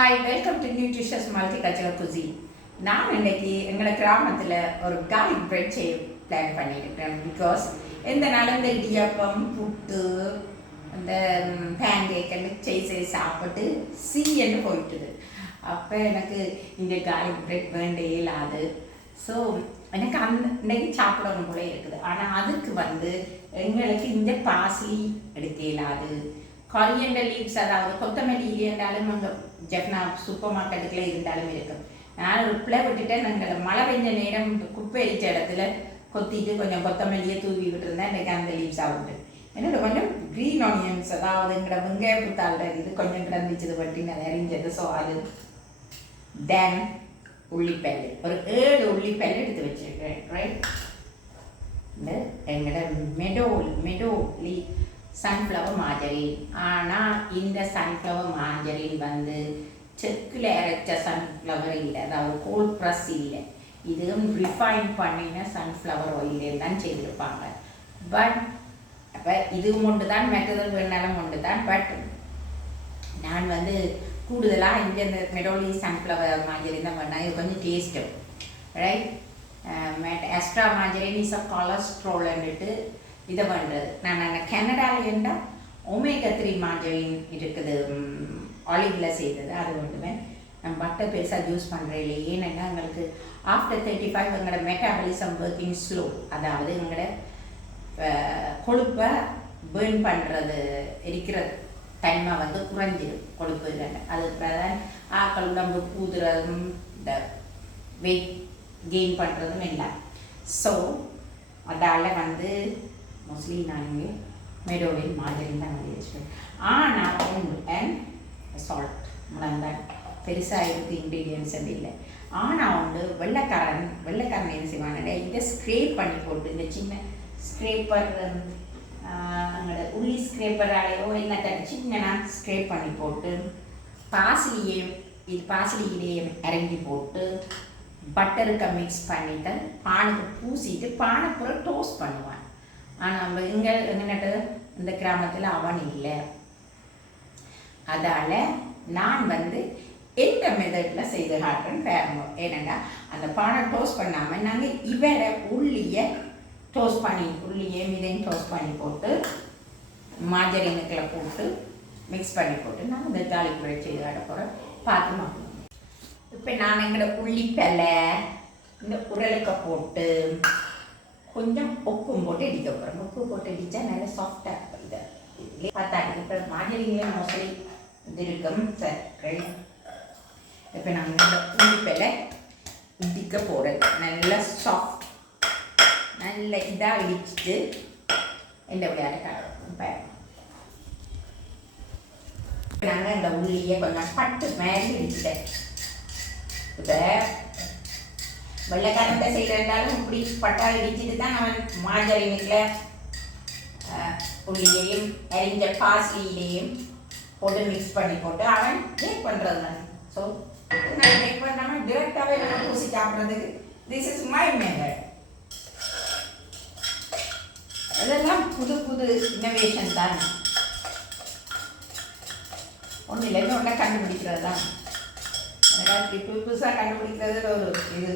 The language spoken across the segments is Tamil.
Hi, welcome to nutritious multicultural cuisine. நான் இன்னைக்கு எங்களை கிராமத்தில் ஒரு கார்லிக் பிரெட் செய்ய பிளான் பண்ணியிருக்கேன். பிகாஸ் எந்த நாளும் இந்த இடியாப்பம் புட்டு அந்த பேன்கேக் எல்லாம் செய்து சாப்பிட்டு என்று போயிட்டுது. அப்போ எனக்கு இந்த கார்லிக் பிரெட் வேண்டே இல்லாது. ஸோ எனக்கு இன்னைக்கு சாப்பிடணும் போல இருக்குது. ஆனால் அதுக்கு எங்களுக்கு இந்த பாசி எடுக்க இல்லாது. கொரியண்டர் லீவ்ஸ், அதாவது கொத்தமல்லி இல்லையாண்டாலும் அங்கே ஜெஃப்னா சூப்பர் மார்க்கெட்டுக்குள்ளே இருந்தாலும் இருக்கும். நான் ஒரு பிள்ளை விட்டுட்டேன். நாங்கள் மழை பெஞ்ச நேரம் குப்பை எரிச்ச இடத்துல கொத்திட்டு கொஞ்சம் கொத்தமல்லியை தூவி விட்டுருந்தேன். இன்றைக்கு அந்த லீவ்ஸ் ஆகுது. என்னோட கொஞ்சம் க்ரீன் ஆனியன்ஸ், அதாவது எங்களோட வெங்காய புத்தால் இது கொஞ்சம் கிடந்துச்சு பட்டி நான் அறிஞ்சது. ஸோ அது தென் உள்ளிப்பல் ஒரு 7 உள்ளிப்பல் எடுத்து வச்சுருக்கேன். ரைட், இந்த எங்களோட மெடோலி சன்ஃப்ளவர் மார்ஜரின். ஆனால் இந்த சன்ஃப்ளவர் மார்ஜரின் செக்கில் அரைச்ச சன்ஃப்ளவர் இல்லை, அதாவது கோல்ட் ப்ரெஸ் இல்லை. இதுவும் ரிஃபைன் பண்ணின சன்ஃப்ளவர் ஆயிலே தான் செய்திருப்பாங்க. பட் அப்போ இதுவும் ஒன்று தான், மெட்டதல் வேணாலும் ஒன்று தான். பட் நான் கூடுதலாக இந்த மெடோலி சன்ஃப்ளவர் மார்ஜரின் தான் பண்ணால் இது கொஞ்சம் taste. Right, extra margarine is a கொலஸ்ட்ரால்ன்னுட்டு இதை பண்ணுறது. நான் கனடாலேருந்தா ஒமேகா 3 மார்ஜரின் இருக்குது, ஆலிவில் செய்தது. அது ஒன்றுமே நம்ம பட்டர் பெருசாக யூஸ் பண்ணுறேன் இல்லை. ஏன்னா எங்களுக்கு ஆஃப்டர் 35 எங்களோட மெட்டாபாலிசம் ஒர்க்கிங் ஸ்லோ, அதாவது எங்களோட கொழுப்பை பேர்ன் பண்ணுறது இருக்கிற டைமை குறைஞ்சிடும். கொழுப்பு இல்லைன்னு அதுக்கு தான் ஆக்கள் உடம்பு கூதுறதும் இந்த வெயிட் கெயின் பண்ணுறதும் இல்லை. ஸோ அதால் மோஸ்ட்லி நான் இங்கே மெடோலின் மார்ஜரின் தான் வச்சுருக்கேன். ஆனால் அண்ட் சால்ட் முழந்தான் பெருசாக இருக்குது, இன்க்ரீடியன்ஸ் அது இல்லை. ஆனால் வெள்ளைக்காரன் என்ன செய்வாங்க, இதை ஸ்க்ரேப் பண்ணி போட்டு இந்த சின்ன ஸ்க்ரேப்பர் அங்கே உள்ளி ஸ்க்ரேப்பராலேயோ இல்லை சின்னனா ஸ்க்ரேப் பண்ணி போட்டு பாசிலியிலேயே இறங்கி போட்டு பட்டருக்கு மிக்ஸ் பண்ணிட்டு பானுக்கு பூசிட்டு பானை பூரா டோஸ்ட் பண்ணுவான். ஆனால் இங்கே எங்கன்னுட்டு இந்த கிராமத்தில் அவன் இல்லை. அதால் நான் எந்த மெத்தடில் செய்து காட்டுறேன்னு பேரணும். ஏன்னா அந்த பானை டோஸ்ட் பண்ணாமல் நாங்கள் இவரை உள்ளியை டோஸ்ட் பண்ணி மீதையும் டோஸ்ட் பண்ணி போட்டு மார்ஜரினுக்குள்ள போட்டு மிக்ஸ் பண்ணி போட்டு நாங்கள் இந்த கார்லிக் பிரெட் செய்து காட்ட போகிறோம். பார்த்து மாட்டோம். இப்போ நான் எங்களோட உள்ளிப்பலை இந்த உரலுக்க போட்டு கொஞ்சம் உப்பும் போட்டு இடிக்க போகிறோம். உப்பு போட்டு இடித்தா நல்லா சாஃப்டாக இருக்கும். இதை பார்த்தாடி இப்போ மார்ஜரின்லேயே மோஸ்ட்லி இது இருக்கும். சரி, இப்போ நாங்கள் இந்த உள்ளிப்பலை இடிக்க போகிறது நல்லா சாஃப்ட், நல்ல இதாக இடிச்சிட்டு இந்த விளையாட காட்டுறோம். நாங்கள் இந்த உள்ளியை கொஞ்சம் பட்டு மேலே இடிச்சிட்டேன். இப்போ வெள்ளைக்காரத்தை செய்கிறதாலும் இப்படி பட்டா இடிச்சிட்டு தான் அவன் மார்ஜரினுக்குள்ள உள்ளியையும் அரிஞ்ச பாசிலையும் போட்டு மிக்ஸ் பண்ணி போட்டு அவன் பேக் பண்ணுறது நான். ஸோ நான் பேக் பண்ணாமல் டிரெக்டாகவே நம்ம பூசி சாப்பிட்றதுக்கு திஸ் இஸ் மை மெத்தட். அதெல்லாம் புது இன்னோவேஷன் தான். ஒன்றும் இல்லைன்னு ஒன்றை கண்டுபிடிக்கிறது தான். புதுசாக கண்டுபிடிக்கிறது ஒரு இது.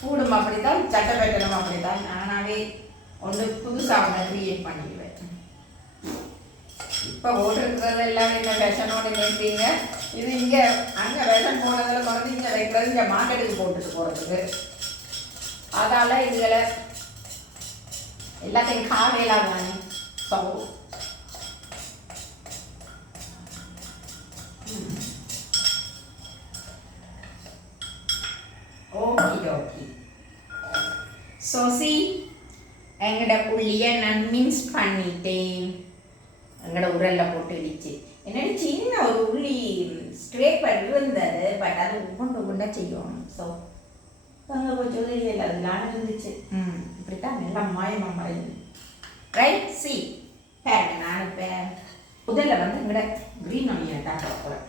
கூடும் அப்படித்தான், சட்டப்பேட்டனும் அப்படித்தான். நானாவே ஒன்று புதுசாக ஒன்று க்ரியேட் பண்ணிடுவேன். இப்போ ஓட்டுருக்கிறது எல்லாமே இந்த ஃபேஷனோடு நினைப்பீங்க. இது இங்கே அங்கே ஃபேஷன் போனதில் இங்கே வைக்கிறது இங்கே மார்க்கெட்டுக்கு போட்டுட்டு போகிறதுக்கு. அதால் இதுகளை எல்லாத்தையும் காவேலாம் தானே. So okay. ஸோ எங்களோட புள்ளியை நான் மின்ஸ் பண்ணிட்டேன். எங்களோட உரலில் போட்டு இடிச்சு என்னோட சின்ன ஒரு உள்ளி ஸ்க்ரேப்பர் இருந்தது. பட் அது ஒவ்வொன்றா செய்யணும். ஸோ அங்கே போய் உதவி இல்லை, அதனால இருந்துச்சு. இப்படித்தான் நல்லா மாயமாக மறைஞ்சு. ரைட், பாருங்க. நான் இப்போ முதல்ல எங்களோட க்ரீன் ஆனியன் தான் போகிறேன்.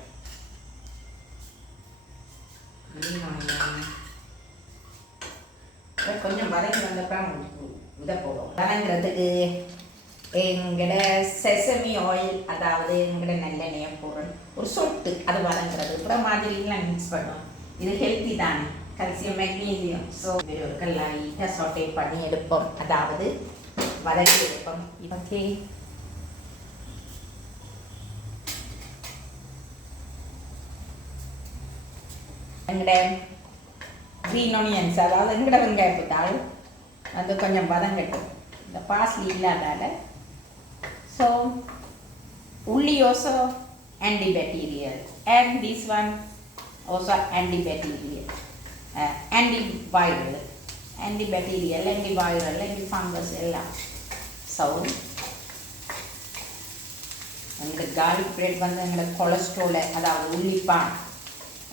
க்ரீன் ஆனியன் கொஞ்சம் வதங்கி வந்தப்பறம் இதை போடும். வதங்கிறதுக்கு எங்களோட செசமி ஆயில், அதாவது எங்களோட நல்லெண்ணெயை போடுறேன். ஒரு ஒரு சொட்டு அது வதங்குறது அப்புறம் மாதிரிலாம் மிக்ஸ் பண்ணுவோம். இது ஹெல்த்தி தானே, கல்சியம் மெக்னீசியம். ஸோ இது ஒரு லைட்டாக சொட்டை பண்ணி எடுப்போம், அதாவது வதக்கி எடுப்போம். ஓகே, எங்கட க்ரீன் ஆனியன்ஸ், அதாவது எங்கட வெங்காயம் போட்டால் அது கொஞ்சம் வதங்கட்டும், இந்த பாஸ்லி இல்லாதால. ஸோ உள்ளி also antibacterial and this one also antibacterial, antiviral, antifungus எல்லாம். ஸோ எங்களோட கார்லிக் பிரெட் வந்து எங்களோட கொலஸ்ட்ரோலை, அதாவது உள்ளிப்பான்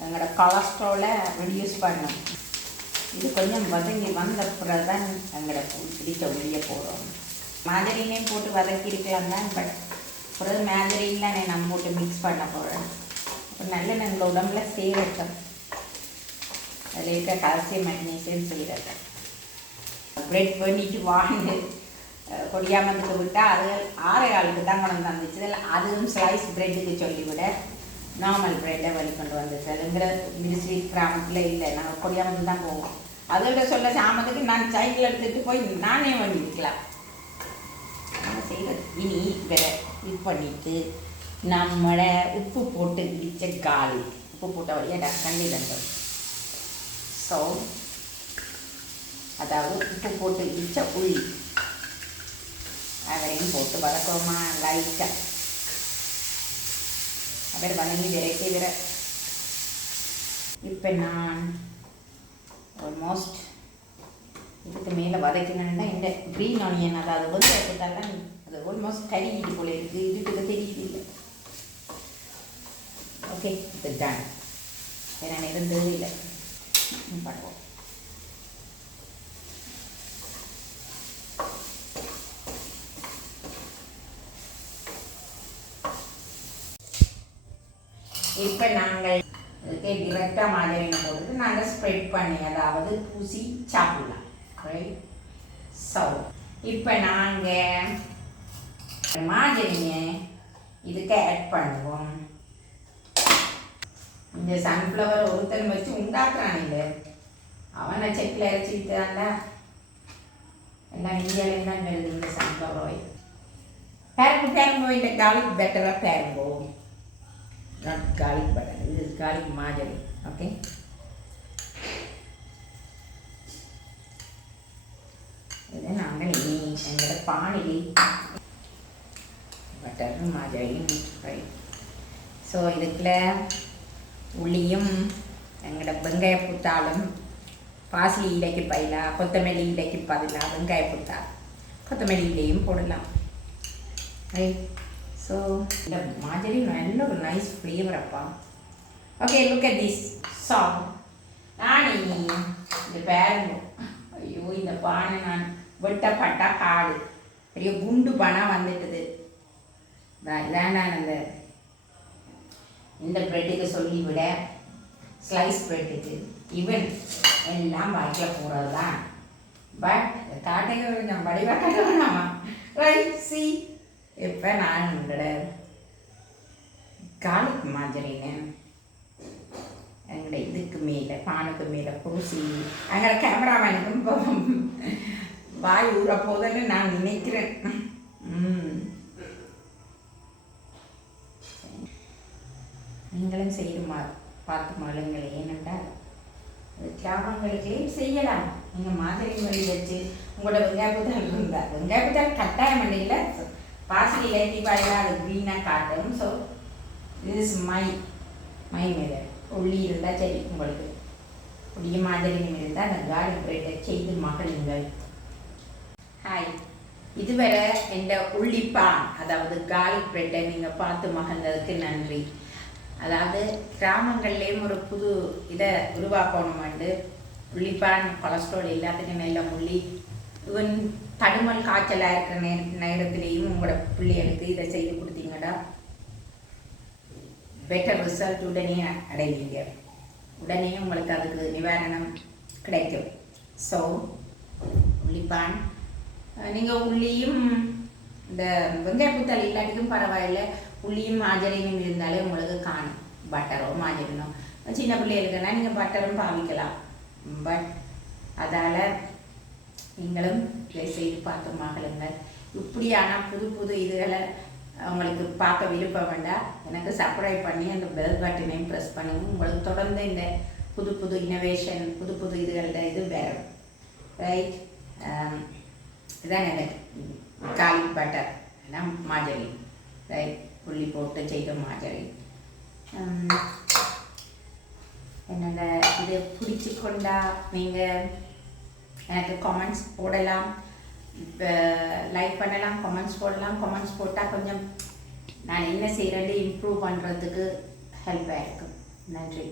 எங்களோட கொலஸ்ட்ரோலை ரெடியூஸ் பண்ணும். இது கொஞ்சம் வதங்கி வந்த பிறகு தான் எங்களோட பிடிச்ச உள்ளியை போடுறோம். மேஜரினையும் போட்டு வதக்கியிருக்கலாம் தான், பட் பிறகு மேஜரின்லாம் நம்ம போட்டு மிக்ஸ் பண்ண போகிறேன். அப்போ நல்ல எங்கள் உடம்புல சேரட்டும், அதில் இருக்க கால்சியம் மெக்னீசியம் செய்யறட்டும். பிரெட் பண்ணிட்டு வாங்கி கொடியாமத்துக்கு விட்டால் அது 6 காலுக்கு தான் கொண்டு வந்துச்சு. அதுவும் ஸ்லைஸ் பிரெட்டுக்கு சொல்லிவிட நார்மல் பிரெட்டை வழி கொண்டு வந்துச்சு. அதுங்கிற ஸ்வீட் கிராமத்தில் இல்லை, நாங்கள் கொடியாமத்துக்கு தான் போவோம். அதோட சொல்ல சாமத்துக்கு நான் சைக்கிள் எடுத்துகிட்டு போய் நானே வண்டி விற்கலாம். நம்ம செய்கிறது இனி வேற இது பண்ணிவிட்டு நம்மளை உப்பு போட்டு இடித்த கார்லிக், உப்பு போட்ட வழியாக டக்கண்டி தந்தோம். ஸோ அதாவது உப்பு போட்டு இடித்த உள்ளி அதையும் போட்டு வதக்கமா லைட்டாக அவர் வதங்கி விரைக்கி விர. இப்போ நான் ஆல்மோஸ்ட் இதுக்கு மேலே வதக்கினேன்னா இந்த க்ரீன் ஆனியன், அதாவது வந்து எடுத்தாலும் அது ஆல்மோஸ்ட் கறிக்கிட்டு போல இருக்குது, இதுக்கு தெரியுது இல்லை. ஓகே, இது டன். நான் இருந்தது இல்லை, பண்ணுவோம். இப்போ நாங்கள் இதுக்கு டிரெக்டாக மாஜரினை போட்டு நாங்கள் ஸ்ப்ரெட் பண்ணி, அதாவது பூசி சாப்பிடலாம். ரைட். ஸோ இப்போ நாங்கள் மாஜரினை இதுக்கு ஆட் பண்ணுவோம். இந்த சன்ஃப்ளவர் ஒருத்தன் வச்சு உண்டாக்குறான், இல்லை அவனை செக்கில் இறச்சிட்டாண்டா. எல்லாம் இந்தியாவிலேருந்து தான் வருது இந்த சன்ஃப்ளவர் ஆயில். பேருங்கோ இந்த கார்லிக் பெட்டராக பேருங்கோ, not garlic butter, this is garlic margarine. Okay, இதை நாங்கள் இனி எங்களோட பானில் பட்டர் மார்கரைன் ஃப்ரை. ஸோ இதுக்குள்ள உள்ளியும் எங்களோட வெங்காய புத்தாலும் பாசிலி இலைக்கு பதிலாக கொத்தமல்லி இலைக்கு பதிலாக வெங்காய புத்தால் கொத்தமல்லி இலையும் போடலாம். ரைட். ஸோ இந்த மாதிரி நல்ல ஒரு நைஸ் ஃப்ளேவர் அப்பா. Okay, look at this song. நான் இந்த பேரங்க, ஐயோ இந்த பானை நான் வெட்டப்பட்டா காடு பெரிய குண்டு பானை வந்துட்டுது. இதான் நான் இந்த ப்ரெட்டுக்கு சொல்லிவிட, ஸ்லைஸ் ப்ரெட்டுக்கு ஈவன் எல்லாம் வாய்க்கில் போகிறது தான். பட் காட்டைக்கு கொஞ்சம் வடிவாக கட்ட வேணாமா. ரைட். சி இப்போ நான் உங்களோட கார்லிக் மார்கரைனை எங்களோட இதுக்கு மேலே பானுக்கு மேலே பூசி, எங்களோட கேமராமேனுக்கும் வாய் ஊற போதுன்னு நான் நினைக்கிறேன். நீங்களும் செய்யுமா பார்த்து மழுங்களே, ஏனென்றால் கிராமங்களுக்கே செய்யலாம். நீங்கள் மாதிரி வழி வச்சு உங்களோட வெங்காயப்புத்தால் இருந்தால் வெங்காயப்புத்தால் கட்டாயம் மண்டையில் பாசிலி இலைக்கு பாருங்க, அது க்ரீனாக காட்டும். ஸோ இது இஸ் மை மெத்தட். உள்ளி இருந்தால் சரி, உங்களுக்கு புளிய மாதிரி இருந்தால் அந்த கார்லிக் பிரெட்டை செய்து மகளுங்கள். ஹாய், இதுவரை எந்த உள்ளிப்பான், அதாவது கார்லிக் பிரெட்டை நீங்கள் பார்த்து மகிழ்ந்ததுக்கு நன்றி. அதாவது கிராமங்கள்லேயும் ஒரு புது இதை உருவாக்கணுமெண்டு உள்ளிப்பான் கொலஸ்ட்ரால் எல்லாத்துக்கும் நல்ல உள்ளி, ஈவன் தடுமல் காய்ச்சலாக இருக்கிற நேரத்திலேயும் உங்களோட பிள்ளைகளுக்கு இதை செய்து கொடுத்தீங்கன்னா பெட்டர் ரிசல்ட் உடனே அடைவீங்க. உடனே உங்களுக்கு அதுக்கு நிவாரணம் கிடைக்கும். ஸோ உள்ளிப்பான் நீங்கள் உள்ளியும் இந்த வெங்காயப்புத்தால் இல்லாட்டிக்கும் பரவாயில்லை, புளியும் மாஜரினும் இருந்தாலே உங்களுக்கு காணும். பட்டரோ மாஜரினோ சின்ன பிள்ளைகளுக்குன்னா நீங்கள் பட்டரும் பாவிக்கலாம். பட் அதால் நீங்களும் இதை செய்து பார்த்து மகளுங்கள். இப்படியான புது புது இதுகளை உங்களுக்கு பார்க்க விருப்பம் வேண்டாம், எனக்கு சப்ஸ்கிரைப் பண்ணி அந்த பெல் பட்டனையும் ப்ரெஸ் பண்ணுங்க. உங்களுக்கு தொடர்ந்து இந்த புது புது இன்னோவேஷன் புது புது இதுகளோட இது வேறு ரைட். இதான் எனக்கு கார்லிக் பட்டர் மாஜரி ரைட், புள்ளி போட்டு செய்த மாஜரி. என்னோட இது பிடிச்சி கொண்டா நீங்கள் எனக்கு கமெண்ட்ஸ் போடலாம், லைக் பண்ணலாம், கமெண்ட்ஸ் போடலாம். கமெண்ட்ஸ் போட்டால் கொஞ்சம் நான் என்ன செய்கிறேன்னு இம்ப்ரூவ் பண்ணுறதுக்கு ஹெல்ப்பாக இருக்கும். நன்றி.